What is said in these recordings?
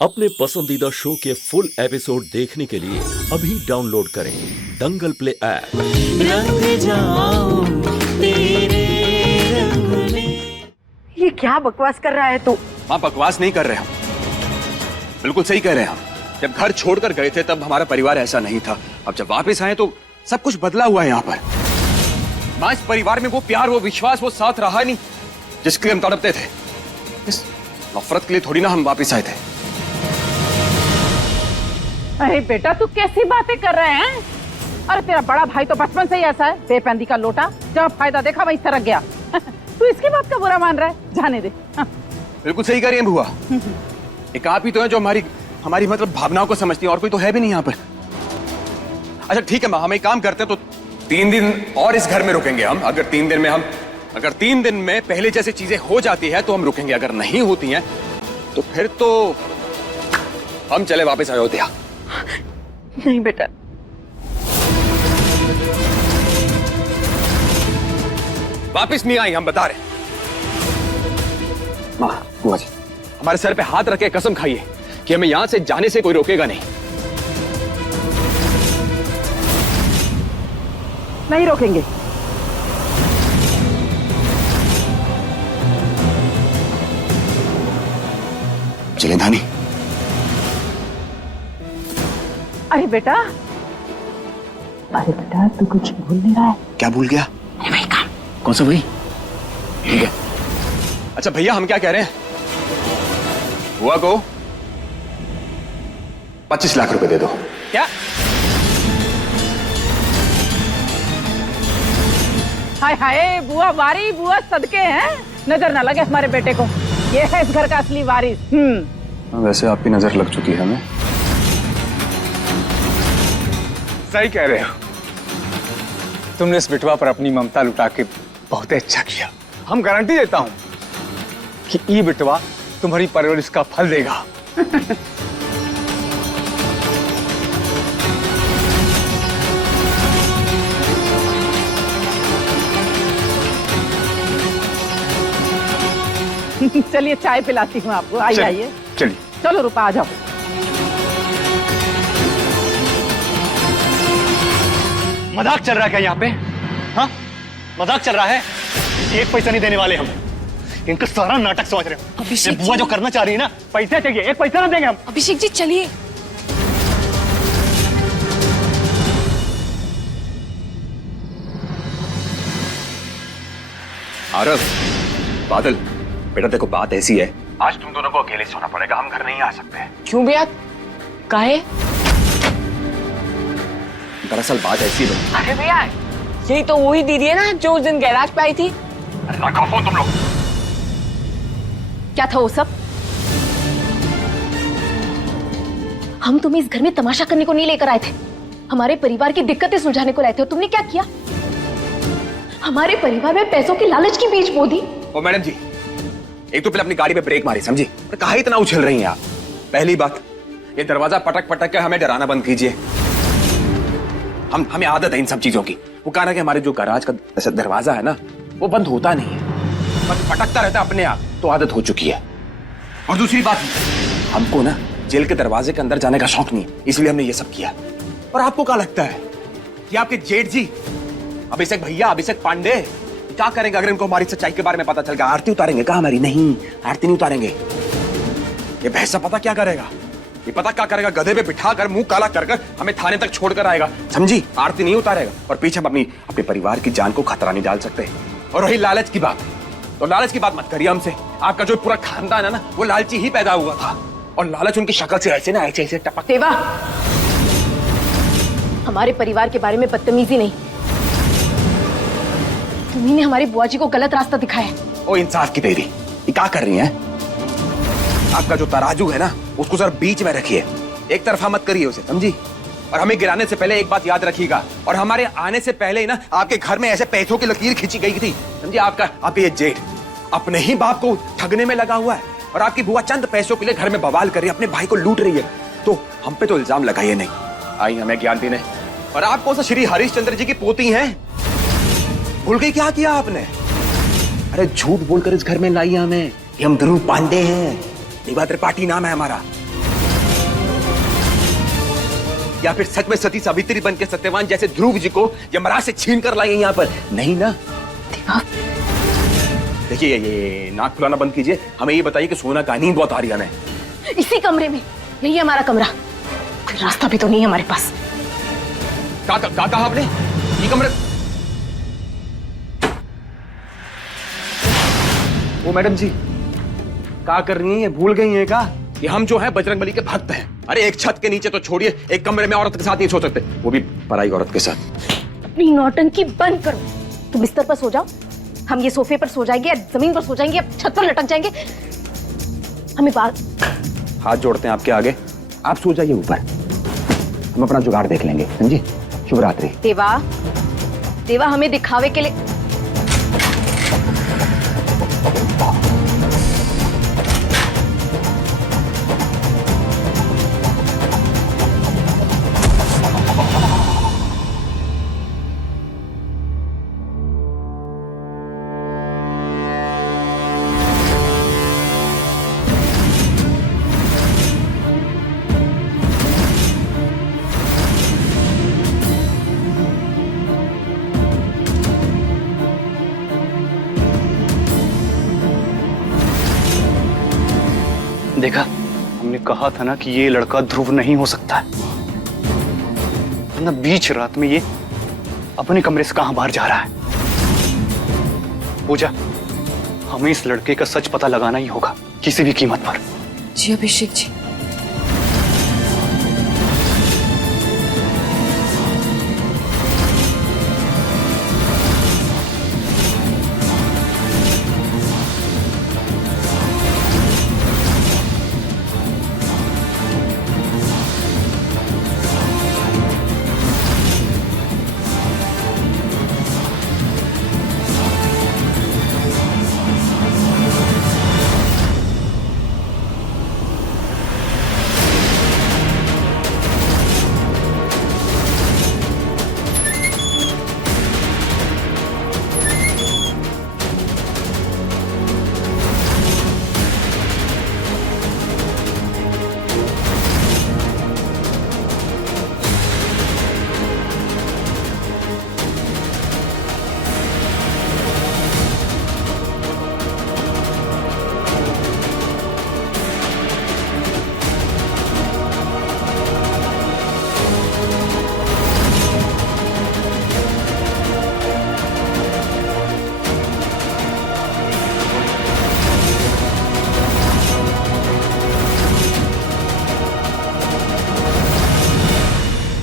अपने पसंदीदा शो के फुल एपिसोड देखने के लिए अभी डाउनलोड करें दंगल प्ले ऐप। रंग जाऊं तेरे रंग में। ये क्या बकवास कर रहा है तू? माँ बकवास नहीं कर रहे हम, बिल्कुल सही कह रहे हैं हम। जब घर छोड़कर गए थे तब हमारा परिवार ऐसा नहीं था। अब जब वापस आए तो सब कुछ बदला हुआ है यहाँ पर। माँ इस परिवार में वो प्यार, वो विश्वास, वो साथ रहा नहीं जिसके लिए हम तड़पते थे। इस नफरत के लिए थोड़ी ना हम वापस आए थे। अरे बेटा तू कैसी बातें कर रहे हैं? अरे तेरा बड़ा भाई तो बचपन से ही ऐसा है, बेपंदी का लोटा। जब फायदा देखा वहीं सरक गया। तू इसकी बात का बुरा मान रहा है? जाने दे। बिल्कुल सही कह रही हैं बुआ। एक आप ही तो है जो हमारी मतलब भावनाओं को समझती है, और कोई तो है भी नहीं यहाँ पर। अच्छा ठीक है माँ, हम एक काम करते हैं, तो 3 दिन और इस घर में रुकेंगे हम। अगर 3 दिन में पहले जैसी चीजें हो जाती है तो हम रुकेंगे, अगर नहीं होती हैं तो फिर तो हम चले वापस अयोध्या। नहीं बेटा, वापस नहीं आई, हम बता रहे। माँ बुआ जी, हमारे सर पे हाथ रखे कसम खाइए कि हमें यहां से जाने से कोई रोकेगा नहीं। नहीं रोकेंगे। चले धानी। अरे बेटा तू कुछ भूल नहीं रहा है? क्या भूल गया? अरे भाई काम। कौन सा भाई? ठीक है। अच्छा भैया, हम क्या कह रहे हैं, बुआ को 25 लाख रुपए दे दो। क्या? हाय हाय, बुआ वारी, बुआ सदके हैं। नजर ना लगे हमारे बेटे को, ये है इस घर का असली वारिस। वैसे आपकी नजर लग चुकी है हमें। सही कह रहे हो, तुमने इस बिटवा पर अपनी ममता लुटा के बहुत अच्छा किया। हम गारंटी देता हूं कि ये बिटवा तुम्हारी परवरिश का फल देगा। चलिए चाय पिलाती हूँ आपको। आइए चलिए चलो रूपा आ जाओ। मजाक चल रहा है क्या यहाँ पे? हाँ, मजाक चल रहा है। 1 पैसा नहीं देने वाले हम। इनका सारा नाटक समझ रहे हो। अभिषेक बुआ जो करना चाह रही है ना, पैसे चाहिए, 1 पैसा ना देंगे हम। अभिषेक जी चलिए। आरव, बादल, बेटा देखो बात ऐसी है, आज तुम दोनों को अकेले सोना पड़ेगा, हम घर नहीं आ सकते। क्यों भैया? काहे? दरअसल बात ऐसी है। अरे भैया, यही तो वही दीदी है ना जो उस दिन गैराज पे आई थी। रखो फोन तुम लोग। क्या था वो सब? हम तुम्हें इस घर में तमाशा करने को नहीं लेकर आए थे, हमारे परिवार की दिक्कतें सुलझाने को लाए थे। और तुमने क्या किया? हमारे परिवार में पैसों की लालच की बीज बो दी। ओ मैडम जी, एक तो पहले अपनी गाड़ी पे ब्रेक मारी, समझी? और कहा इतना उछल रही हैं आप? पहली बात, ये दरवाजा पटक पटक के हमें डराना बंद कीजिए। हमें आदत है इन सब चीजों की। वो कह रहा है कि हमारे जो गैराज का दरवाजा है ना, वो बंद होता नहीं है, बस पटकता रहता अपने आप, तो आदत हो चुकी है। और दूसरी बात, हमको ना जेल के दरवाजे के अंदर जाने का शौक नहीं है, इसलिए हमने ये सब किया। और आपको क्या लगता है कि आपके जेठ जी अभिषेक भैया, अभिषेक पांडे क्या करेंगे अगर इनको हमारी सच्चाई के बारे में पता चल गया? आरती उतारेंगे? कहा हमारी? नहीं, आरती नहीं उतारेंगे। ये भैंसा पता क्या करेगा? ये पता क्या करेगा, गधे पे बिठा कर मुंह काला कर हमें थाने तक छोड़कर आएगा, समझी? आरती नहीं उतारेगा, और पीछे हम अपने परिवार की जान को खतरा नहीं डाल सकते। और रही लालच की बात, तो लालच की बात मत करिए हमसे। आपका जो पूरा खानदान है ना, वो लालची ही पैदा हुआ था, और लालच उनकी शक्ल से ऐसे ना ऐसे टपक। देवा, हमारे परिवार के बारे में बदतमीजी नहीं, तुम्ही ने हमारी बुआ जी को गलत रास्ता दिखाया। ओ इंसाफ की देरी, ये क्या कर रही हैं? आपका जो तराजू है ना, उसको जरा बीच में रखिए, एक तरफा मत करिए उसे, समझी? और हमें गिराने से पहले एक बात याद रखिएगा, और हमारे आने से पहले ही ना आपके घर में ऐसे पैसों की लकीर खींची गई थी, समझी? आपका ये जेठ अपने ही बाप को ठगने में लगा हुआ है, और आपकी बुआ चंद पैसों के लिए घर में बवाल कर रही है, अपने भाई को लूट रही है। तो हम पे तो इल्जाम लगाइए नहीं। आई हमें ज्ञान देने, और आप कौन सा श्री हरिश्चंद्र जी की पोती हैं? भूल गई क्या किया आपने? अरे झूठ बोलकर इस घर में लाई हमें, हम ध्रुव पांडे हैं, दिवा त्रिपाठी नाम है हमारा। या फिर सच में सती सावित्री बन के सत्यवान जैसे ध्रुव जी को यमराज से छीन कर लाए यहाँ पर? नहीं ना। देखिए ये नाक फुलाना बंद कीजिए, हमें ये बताइए कि सोना का नींद बहुत आ रही है हमें। इसी कमरे में, यही हमारा कमरा, कोई रास्ता भी तो नहीं है हमारे पास। कहा आपने? ये कमरे? ओ मैडम जी, क्या कर रही हैं? ये भूल गई हैं क्या कि हम जो हैं बजरंगबली के भक्त हैं? अरे एक छत के नीचे तो छोड़िए, एक कमरे में औरत के साथ नहीं सो सकते, वो भी पराई औरत के साथ। अपनी नौटंकी बंद करो। तुम बिस्तर पर सो जाओ, हम ये सोफे पर सो जाएंगे या जमीन पर सो जाएंगे या छत पर लटक जाएंगे। हमें बात। हाथ जोड़ते हैं आपके आगे, आप सो जाइए ऊपर, हम अपना जुगाड़ देख लेंगे। समझी? शुभ रात्रि। देवा, देवा हमें दिखावे के लिए। देखा, हमने कहा था ना कि ये लड़का ध्रुव नहीं हो सकता है। ना बीच रात में ये अपने कमरे से कहां बाहर जा रहा है। पूजा, हमें इस लड़के का सच पता लगाना ही होगा किसी भी कीमत पर। जी अभिषेक जी।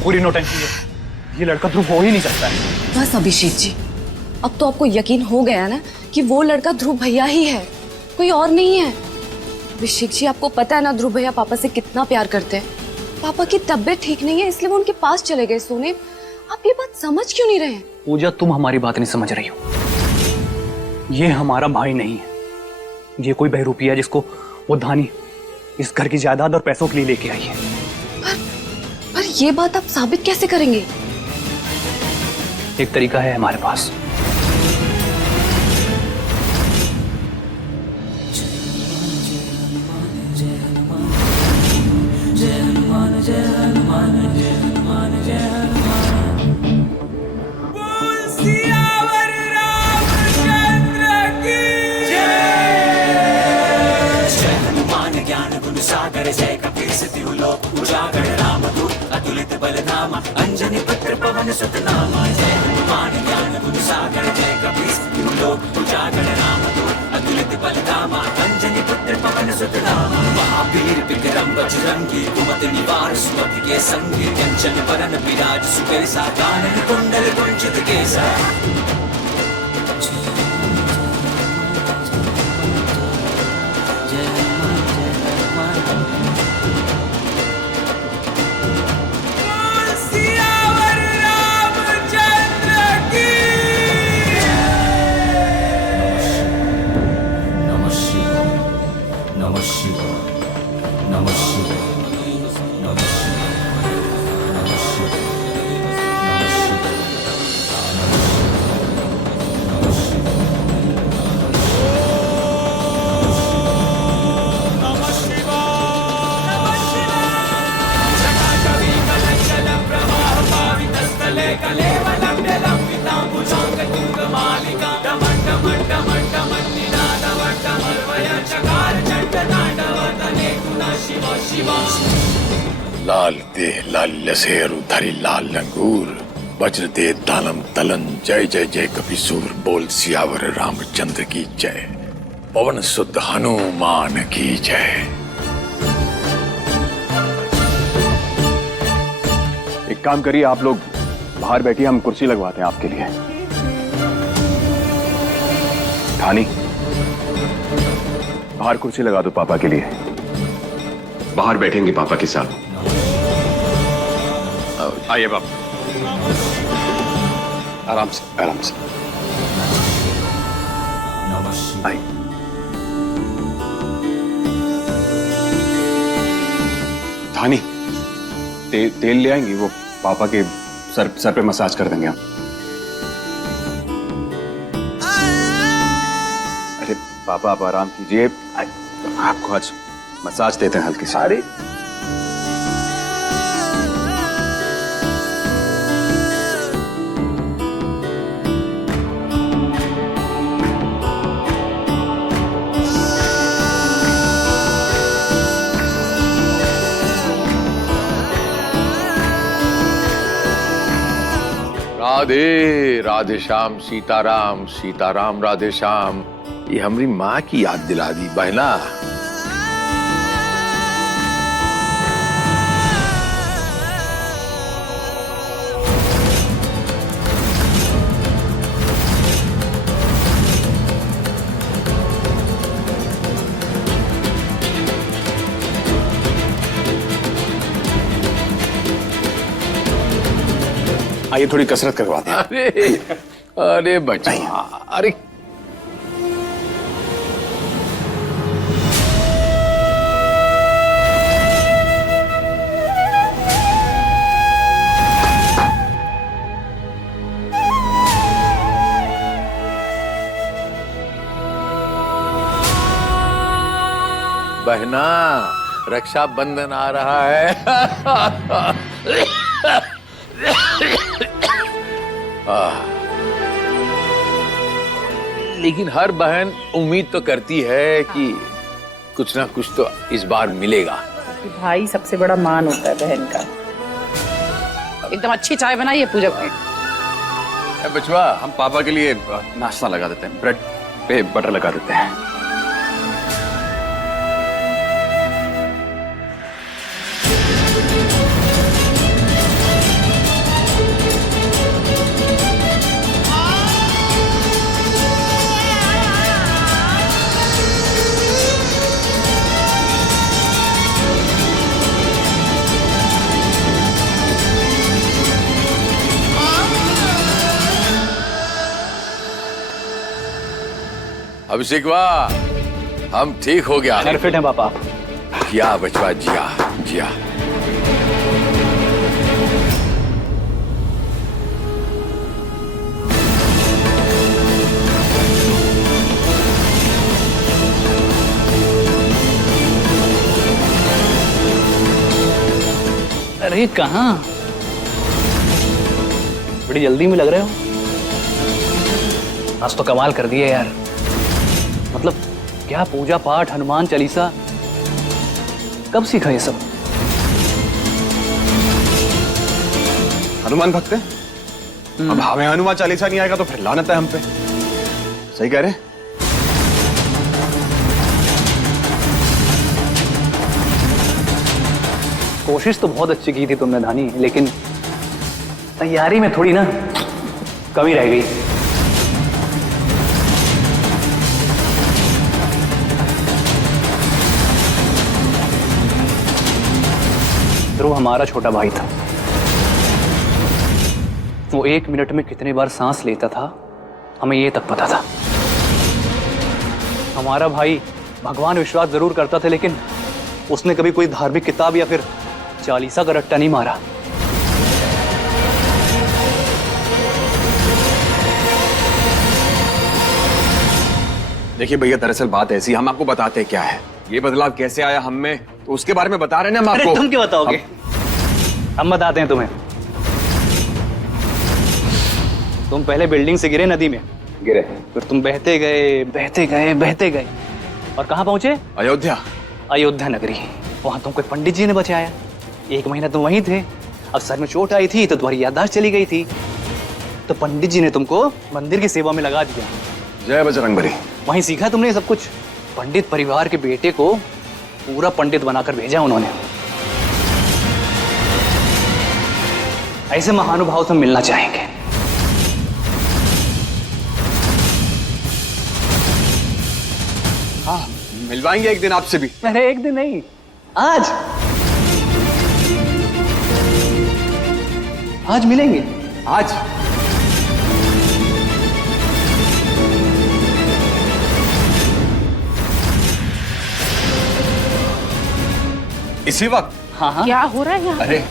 पूरी नौटंकी है, ये लड़का ध्रुव हो ही नहीं सकता है। बस अभिषेक जी, अब तो आपको यकीन हो गया ना कि वो लड़का ध्रुव भैया ही है, कोई और नहीं है। अभिषेक जी, आपको पता है ना ध्रुव भैया पापा से कितना प्यार करते हैं। पापा की तबीयत ठीक नहीं है, इसलिए वो उनके पास चले गए सोने। आप ये बात समझ क्यों नहीं रहे हैं? पूजा, तुम हमारी बात नहीं समझ रही हो। ये हमारा भाई नहीं है, ये कोई बहरूपिया जिसको वो धानी इस घर की जायदाद और पैसों के लिए लेके आई है। पर ये बात आप साबित कैसे करेंगे? एक तरीका है हमारे पास। सागर जय कपीर सिद्धि लोक उजागर रामदूत अतुलित बलधामा अंजनी पुत्र पवन सुत नामा। जय हनुमान ज्ञान गुण सागर जय कपीर सिद्धि लोक उजागर रामदूत अतुलित बलधामा अंजनी पुत्र पवन सुत नामा। महावीर विक्रम बजरंगी कुमति निवार सुमति के संगी कंचन बरन विराज सुकेसा कानन कुंडल कुंचित केसा। लाल दे लाल्य से धरी लाल लंगूर, वज्र दे दानम तलन, जय जय जय कपिसूर, बोल सियावर रामचंद्र की जय, पवन सुत हनुमान की जय। एक काम करिए, आप लोग बाहर बैठिए, हम कुर्सी लगवाते हैं आपके लिए। धानी, बाहर कुर्सी लगा दो पापा के लिए। बाहर बैठेंगे पापा के साथ। आइए बाप, आराम से आराम से आइए। धानी, तेल ले आएंगी? वो पापा के सर पे मसाज कर देंगे हम। अरे पापा आप आराम कीजिए, आपको आज मसाज देते हैं हल्की सी। अरे राधे राधे श्याम, सीताराम सीताराम राधे श्याम। ये हमारी माँ की याद दिला दी बहना। आइए थोड़ी कसरत करवाते हैं। अरे अरे बच्चा, अरे बहना, रक्षाबंधन आ रहा है। लेकिन हर बहन उम्मीद तो करती है कि कुछ ना कुछ तो इस बार मिलेगा। भाई सबसे बड़ा मान होता है बहन का। एकदम अच्छी चाय बनाइए पूजा की। बचवा, हम पापा के लिए नाश्ता लगा देते हैं, ब्रेड पे बटर लगा देते हैं। अभिषेकवा, हम ठीक हो गया। फिट है पापा। जिया बचवा, जिया जिया। अरे कहाँ, बड़ी जल्दी में लग रहे हो। आज तो कमाल कर दिए यार। मतलब क्या पूजा पाठ, हनुमान चालीसा, कब सीखा ये सब? हनुमान भक्त है? अब हमें हनुमान चालीसा नहीं आएगा तो फिर लानत है हम पे। सही कह रहे? कोशिश तो बहुत अच्छी की थी तुमने धानी, लेकिन तैयारी में थोड़ी ना कमी रह गई। ध्रुव हमारा छोटा भाई था। वो 1 मिनट में कितने बार सांस लेता था, हमें ये तक पता था। हमारा भाई भगवान विश्वास जरूर करता था, लेकिन उसने कभी कोई धार्मिक किताब या फिर चालीसा का रट्टा नहीं मारा। देखिए भैया, दरअसल बात ऐसी, हम आपको बताते क्या है, ये बदलाव कैसे आया हम में, तो उसके बारे में बता रहे हैं हम आपको। तुम क्या बताओगे? हम बताते हैं तुम्हें। तुम पहले बिल्डिंग से गिरे नदी में, गिरे। फिर तुम बहते गए बहते गए बहते गए और कहाँ पहुंचे? अयोध्या। अयोध्या नगरी। वहां तुमको पंडित जी ने बचाया। 1 महीना तुम वहीं थे। अब सर में चोट आई थी तो तुम्हारी याददाश्त चली गई थी, तो पंडित जी ने तुमको मंदिर की सेवा में लगा दिया। जय बजरंगबली। वहीं सीखा तुमने सब कुछ। पंडित परिवार के बेटे को पूरा पंडित बनाकर भेजा उन्होंने। ऐसे महानुभाव से मिलना चाहेंगे। हाँ, मिलवाएंगे एक दिन आपसे भी। अरे एक दिन नहीं, आज आज मिलेंगे। आज? इसी वक्त? हाँ हाँ। क्या हो रहा है यहाँ? अरे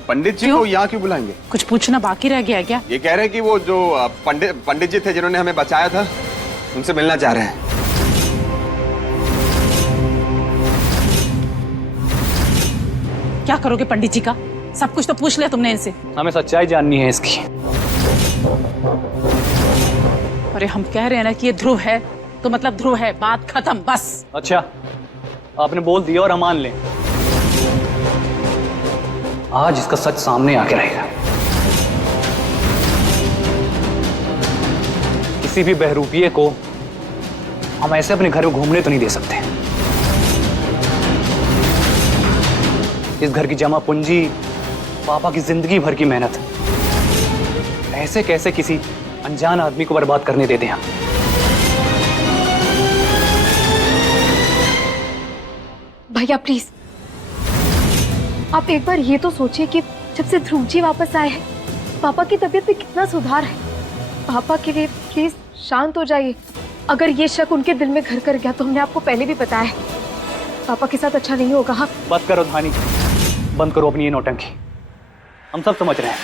पंडित जी को यहाँ क्यों बुलाएंगे? कुछ पूछना बाकी रह गया क्या? ये कह रहे हैं कि वो जो पंडित जी थे जिन्होंने हमें बचाया था, उनसे मिलना चाह रहे हैं। क्या करोगे पंडित जी का? सब कुछ तो पूछ लिया तुमने इनसे। हमें सच्चाई जाननी है इसकी। अरे हम कह रहे हैं ना कि ये ध्रुव है तो मतलब ध्रुव है, बात खत्म बस। अच्छा, आपने बोल दिया और हम मान लें। आज इसका सच सामने आके रहेगा। किसी भी बहरूपिये को हम ऐसे अपने घर में घूमने तो नहीं दे सकते। इस घर की जमा पूंजी, पापा की जिंदगी भर की मेहनत, ऐसे कैसे किसी अनजान आदमी को बर्बाद करने दे दें हम? भैया प्लीज, आप एक बार ये तो सोचिए कि जब से ध्रुव जी वापस आए हैं, पापा की तबीयत में कितना सुधार है। पापा के लिए प्लीज शांत हो जाइए। अगर ये शक उनके दिल में घर कर गया तो हमने आपको पहले भी बताया है, पापा के साथ अच्छा नहीं होगा। हाँ बस करो धानी, बंद करो अपनी ये नौटंकी। हम सब समझ रहे हैं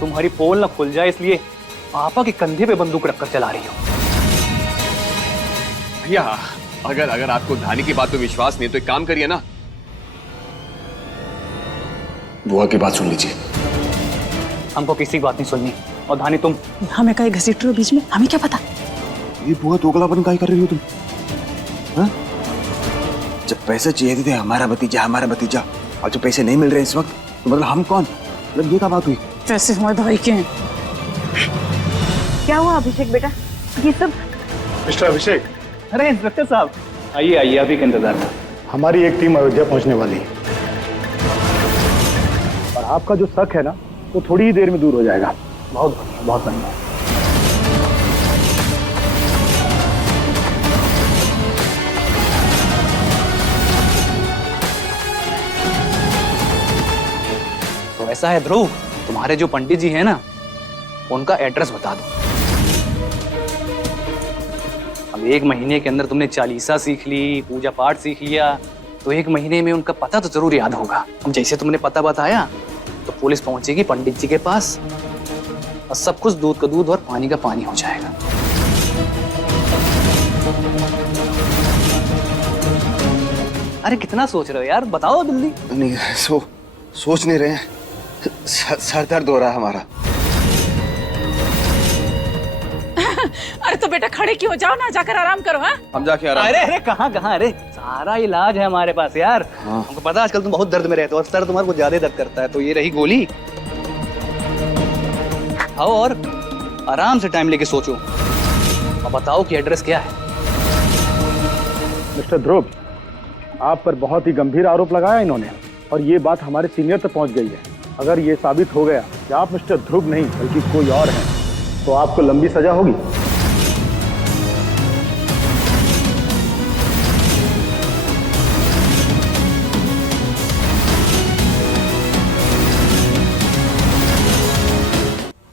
तुम्हारी पोल ना खुल जाए इसलिए पापा के कंधे पे बंदूक रखकर चला रही हो। भैया अगर आपको धानी की बात पे विश्वास नहीं है तो एक काम करिए ना, बुआ की बात सुन लीजिए। हमको किसी की बात नहीं सुननी। और धानी तुम हमें कहीं घसीट रहे हो बीच में, हमें क्या पता? ये बुआ दोगलापन काहे कर रही हो तुम? हाँ? जब पैसे चाहिए थे हमारा भतीजा, और जो पैसे नहीं मिल रहे इस वक्त, तो मतलब हम कौन? मतलब ये क्या बात हुई? पैसे हमारे भाई के हैं। क्या हुआ अभिषेक बेटा? ये सब मिस्टर अभिषेक, अरे इंस्पेक्टर साहब, आइए आइए, अभी के इंतजार में। हमारी एक टीम अयोध्या पहुंचने वाली है और आपका जो शक है ना वो थोड़ी ही देर में दूर हो जाएगा। बहुत बढ़िया, बहुत बढ़िया। तो ऐसा है ध्रुव, तुम्हारे जो पंडित जी हैं ना, उनका एड्रेस बता दो। अब 1 महीने के अंदर तुमने चालीसा सीख ली, पूजा पाठ सीख लिया, तो 1 महीने में उनका पता तो जरूर याद होगा। अब जैसे तुमने पता बताया तो पुलिस पहुंचेगी पंडित जी के पास और सब कुछ दूध का दूध और पानी का पानी हो जाएगा। अरे कितना सोच रहे हो यार, बताओ जल्दी। नहीं सोच नहीं रहे हैं, सर दर्द हो रहा है हमारा। अरे तो बेटा खड़े क्यों हो, जाओ ना, जाकर आराम करो। हाँ हम जाके आराम। अरे कहाँ अरे सारा इलाज है हमारे पास यार। हमको पता है आजकल तुम बहुत दर्द में रहते हो और सर तुम्हारे को ज्यादा दर्द करता है, तो ये रही गोली। आओ और आराम से टाइम लेके सोचो और बताओ कि एड्रेस क्या है। मिस्टर ध्रुव, आप पर बहुत ही गंभीर आरोप लगाया इन्होंने और ये बात हमारे सीनियर तक पहुंच गई है। अगर ये साबित हो गया कि आप मिस्टर ध्रुव नहीं बल्कि कोई और है तो आपको लंबी सजा होगी।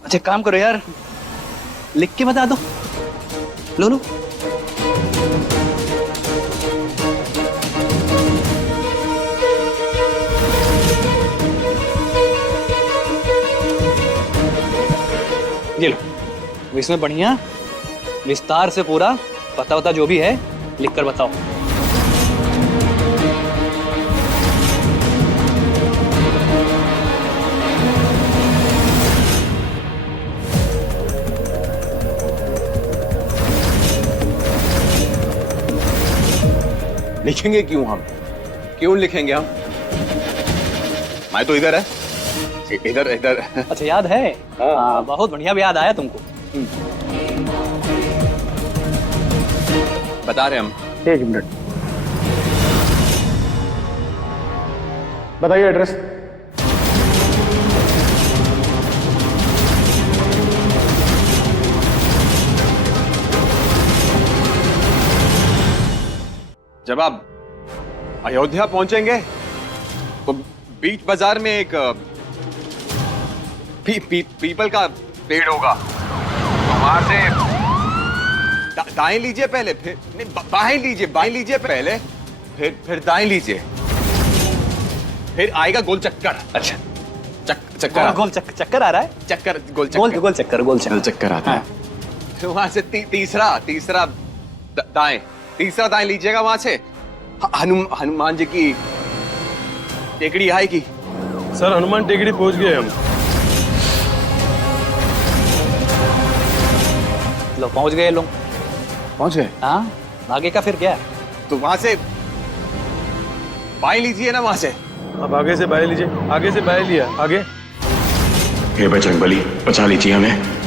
अच्छा काम करो यार, लिख के बता दो। लो ये लो, इसमें बढ़िया विस्तार से पूरा पता जो भी है लिख कर बताओ। लिखेंगे क्यों हम? क्यों लिखेंगे हम? मैं तो इधर है, इधर इधर। अच्छा याद है? हाँ, बहुत बढ़िया भी याद आया तुमको। बता रहे हम। एक मिनट, बताइए एड्रेस। जब आप अयोध्या पहुंचेंगे तो बीच बाजार में एक पीपल का पेड़ होगा, तो वहां से दाएं लीजिए पहले, फिर नहीं बाएं लीजिए पहले, फिर दाएं लीजिए, फिर आएगा गोल चक्कर। अच्छा, चक्कर गोल चक्कर आ रहा है? चक्कर गोल चक्कर आता है। फिर वहां से तीसरा दाएं, तीसरा दाएं लीजिएगा, वहां से हनुमान जी की टेकड़ी आएगी। सर हनुमान टेकड़ी पहुंच गए हम। लो पहुंच गए लोग। पहुंच गए? हाँ, आगे का फिर क्या? तो वहां से बाएं लीजिए ना, वहां से। अब आगे से बाएं लीजिए, आगे से बाएं लिया, आगे। हे बजरंगबली, बचा लीजिए हमें।